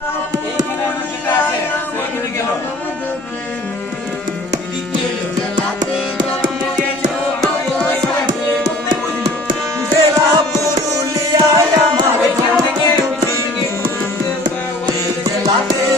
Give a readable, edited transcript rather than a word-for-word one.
এইখানে আমার যেটা আছে সেইখানে গেল এদিক কি হলো জেলা পুরুলিয়া আমার এইখান থেকে জেলাতে